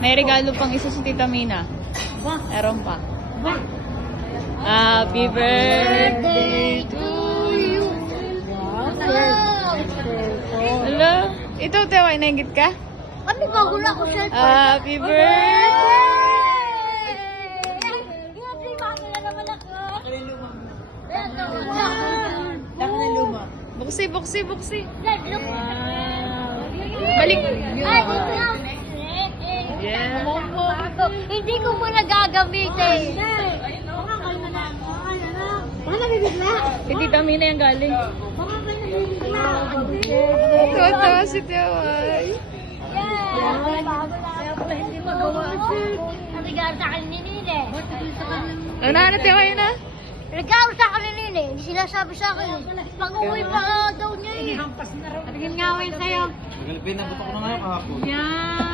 May regalo pang isa si Tita Mina. Meron pa. Happy birthday to you. Hello? Ito, Tewa, inaingit ka? Ano ba? Wala ko cellphone. Happy birthday! Buksi, buksi, buksi. Balik. Yeah. Hindi ko mo nagagamitin. Baka nabibigla. Si Tita Mina yung galing. Baka nabibigla. Tawa-tawa si Teway. Kaya pala hindi magawa. Regalo sa akin ni Nine. Ano na, Teway na? Regalo sa akin ni Nine. Sinasabi sa akin. Pag-uwi pa daw niya eh. Tingin nga away sa'yo. Pinabuto ko na nga kahapon. Yan.